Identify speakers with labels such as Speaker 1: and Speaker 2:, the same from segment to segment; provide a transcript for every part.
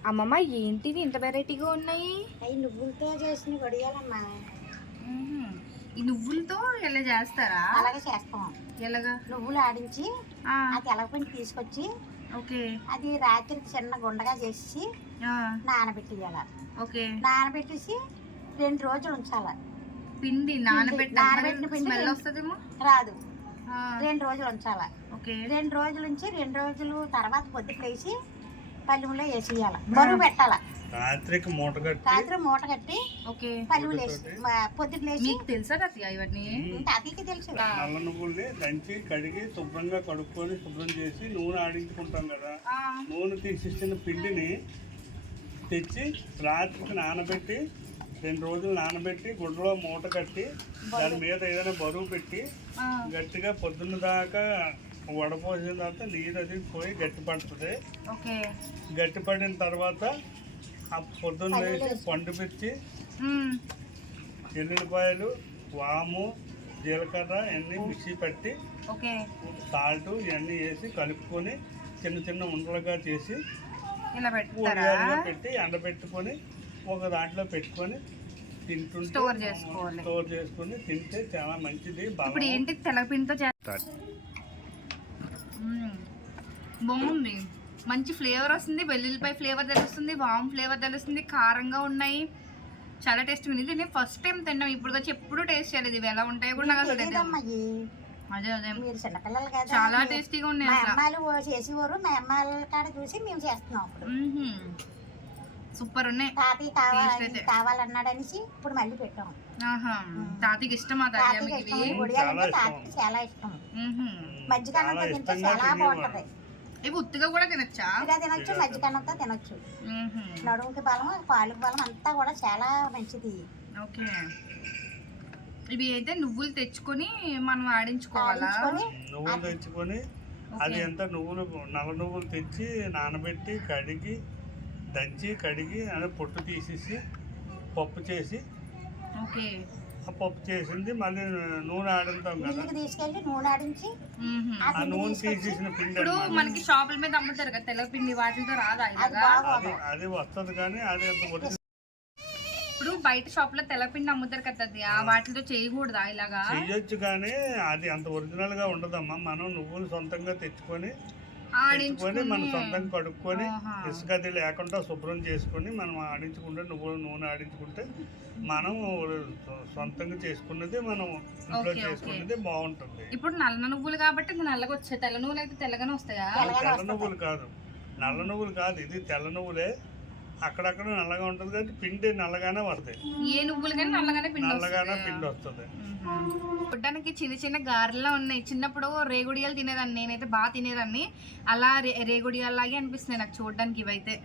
Speaker 1: అమ్మమ్మ ఏంటివి ఇంత వెరైటీగా ఉన్నాయి?
Speaker 2: అవి నువ్వులతో చేసిన వడియాలమ్మా.
Speaker 1: ఈ నువ్వులతో ఎలా చేస్తారా?
Speaker 2: అలాగే చేస్తాం.
Speaker 1: ఎలాగా?
Speaker 2: నువ్వులు ఆడించి ఆ తెలగపిండి తీసుకొచ్చి
Speaker 1: ఓకే
Speaker 2: అది రాత్రి చిన్న గుండగా చేసి నానబెట్టియాల.
Speaker 1: ఓకే,
Speaker 2: నానబెట్టేసి 2 రోజులు ఉంచాల.
Speaker 1: పిండి నానబెట్టిన పిండి స్మెల్ వస్తుందేమో.
Speaker 2: రాదు. 2 రోజులు ఉంచాల.
Speaker 1: ఓకే,
Speaker 2: 2 రోజులు ఉంచి 2 రోజులు తర్వాత పొద్దులేసి పల్లెములో వేసేయాల. బరువు పెట్టాల.
Speaker 3: రాత్రి
Speaker 2: మూట కట్టి
Speaker 1: ఓకే
Speaker 2: పల్లెములు వేసి పొద్దులేసి.
Speaker 1: మీకు తెలుసా కదా ఇవన్నీ?
Speaker 2: అదికి తెలుసు.
Speaker 3: నల్ల నువ్వుల్ని దంచి కడిగి శుభ్రంగా కడుక్కొని శుభ్రం చేసి నూనె ఆడించుకుంటాం కదా. నూనె తీసిచ్చిన పిండిని తెచ్చి రాత్రికి నానబెట్టి 2 రోజులు నానబెట్టి గుడ్డలో మూట కట్టి దాని మీద ఏదైనా బరువు పెట్టి గట్టిగా పొద్దున్న దాకా వడపోసిన తర్వాత నీరు అది పోయి గట్టి పడుతుంది. గట్టి పడిన తర్వాత ఆ పొద్దున్న వేసి పండు పిచ్చి ఎల్లుల్లిపాయలు వాము జీలకర్ర ఇవన్నీ మిక్సీ పట్టి సాల్ట్ ఇవన్నీ వేసి కలుపుకొని చిన్న చిన్న ఉండలుగా చేసి పెట్టి ఎండబెట్టుకొని ఒక దాంట్లో పెట్టుకొని తింటుంటే
Speaker 1: స్టోర్
Speaker 3: చేసుకొని తింటే చాలా మంచిది.
Speaker 1: ఇప్పుడు ఏంటి తెలపిండితో బాగుంది, మంచి ఫ్లేవర్ వస్తుంది. వెల్లుల్లిపాయ ఫ్లేవర్ తెలుస్తుంది, వామ్ ఫ్లేవర్ తెలుస్తుంది, కారంగా ఉన్నాయి, చాలా టేస్ట్ ఉంది. నేను ఫస్ట్ టైం తిన్నాం, ఇప్పుడు వచ్చి ఎప్పుడు టేస్ట్ చేయలేదు. ఇవి ఎలా ఉంటాయో కూడా నాకు అసలు తెలియదు. అదే అదే
Speaker 2: మీరు చిన్నపిల్లలు కదా,
Speaker 1: చాలా టేస్టీగా ఉన్నాయి.
Speaker 2: అమ్మాయిలు చేసేవారు, మా అమ్మాయిల కాడ చూసి మేము చేస్తున్నాం.
Speaker 1: సూపర్ ఉన్నాయి.
Speaker 2: తాతయ్య కావాలన్నాడనేసి ఇప్పుడు మళ్ళీ పెట్టాం.
Speaker 1: తాతయ్యకి ఇష్టమా?
Speaker 2: తాతయ్యకి చాలా ఇష్టం. మజ్జిగన్నంతో తింటే చాలా బాగుంటది.
Speaker 1: ఇవి ఉత్తిగా కూడా తినొచ్చా?
Speaker 2: ఇలా తినొచ్చు, మజ్జిగన్నంతో తినొచ్చు. నడుముకి బలం, పాలుకి బలం అంతా కూడా చాలా మంచిది.
Speaker 1: ఓకే, ఇవి అయితే నువ్వులు తెచ్చుకొని మనం ఆడించుకోవాలా?
Speaker 3: నువ్వులు తెచ్చుకొని అది ఎంత నల్ల నువ్వులు తెచ్చి నానబెట్టి కడిగి దంచి కడిగి అదే పొట్టు తీసేసి పప్పు చేసి
Speaker 1: ఓకే
Speaker 3: ఆ పప్పు చేసింది మళ్ళీ నూనె ఆడుతాం కదా,
Speaker 2: తీసుకెళ్ళి నూనె ఆడించి
Speaker 3: ఆ నూనె తీసేసిన పిండి
Speaker 1: మనకి షాపుల మీద అమ్ముతారు కదా తెల్లపిండి, వాటితో రాదా?
Speaker 3: అది వస్తుంది కానీ అది ఎంత
Speaker 1: ఇప్పుడు బయట షాప్ లో తెల్లపిండి అమ్ముతారు కదా, అది ఆ వాటితో చేయకూడదా? ఇలాగా
Speaker 3: చెయ్యొచ్చు కానీ అది అంత ఒరిజినల్ గా ఉండదమ్మా. మనం నువ్వులు సొంతంగా తెచ్చుకొని మనం సొంతంగా కడుక్కొని ఇసుక అది లేకుండా శుభ్రం చేసుకొని మనం ఆడించుకుంటే నూనె ఆడించుకుంటే మనం సొంతంగా చేసుకున్నది మనం ఇంట్లో చేసుకున్నది బాగుంటుంది.
Speaker 1: ఇప్పుడు నల్ల నువ్వులు కాబట్టి నల్లగా వచ్చాయి, తెల్ల నువ్వులు అయితే తెల్లగానే వస్తాయా?
Speaker 3: తెల్ల నువ్వులు కాదు, నల్ల నువ్వులు కాదు, ఇది తెల్ల నువ్వులే. అక్కడక్కడ నల్లగా ఉంటుంది కానీ పిండి నల్లగానే వస్తాయి.
Speaker 1: ఏ నువ్వులు కానీ నల్లగానే
Speaker 3: పిండి వస్తుంది.
Speaker 1: చూడ్డానికి చిన్న చిన్న గారెలా ఉన్నాయి. చిన్నప్పుడు రేగుడియాలు తినేదాన్ని, నేనైతే బాగా తినేదాన్ని. అలా రేగుడియాలాగే అనిపిస్తున్నాయి నాకు చూడడానికి. ఇవైతే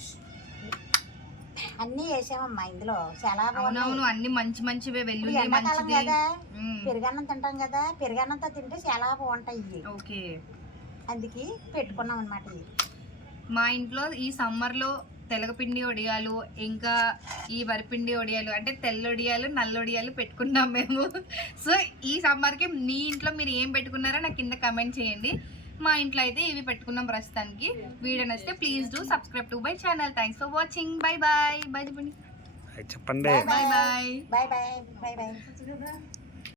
Speaker 2: అన్ని వేసామమ్మా ఇందులో, చాలా
Speaker 1: అవునవును, అన్ని మంచి మంచివే. వెల్లుల్లి మంచిది.
Speaker 2: పెరుగన్నం తింటాం కదా, పెరుగన్నంతో తింటే చాలా బాగుంటాయి.
Speaker 1: ఓకే,
Speaker 2: అందుకే పెట్టుకున్నాం అన్నమాట.
Speaker 1: మా ఇంట్లో ఈ సమ్మర్ లో తెలగపిండి వడియాలు, ఇంకా ఈ వరిపిండి వడియాలు, అంటే తెల్ల వడియాలు నల్ల వడియాలు పెట్టుకున్నాం మేము. సో ఈ సమ్మర్కి మీ ఇంట్లో మీరు ఏం పెట్టుకున్నారో నాకు కింద కమెంట్ చేయండి. మా ఇంట్లో అయితే ఇవి పెట్టుకున్నాం ప్రస్తుతానికి. వీడియో నచ్చితే please do subscribe to my channel. Thanks for watching. Bye bye. Bye చెప్పండి.
Speaker 3: చెప్పండి.
Speaker 1: Bye bye.
Speaker 2: Bye bye. Bye bye.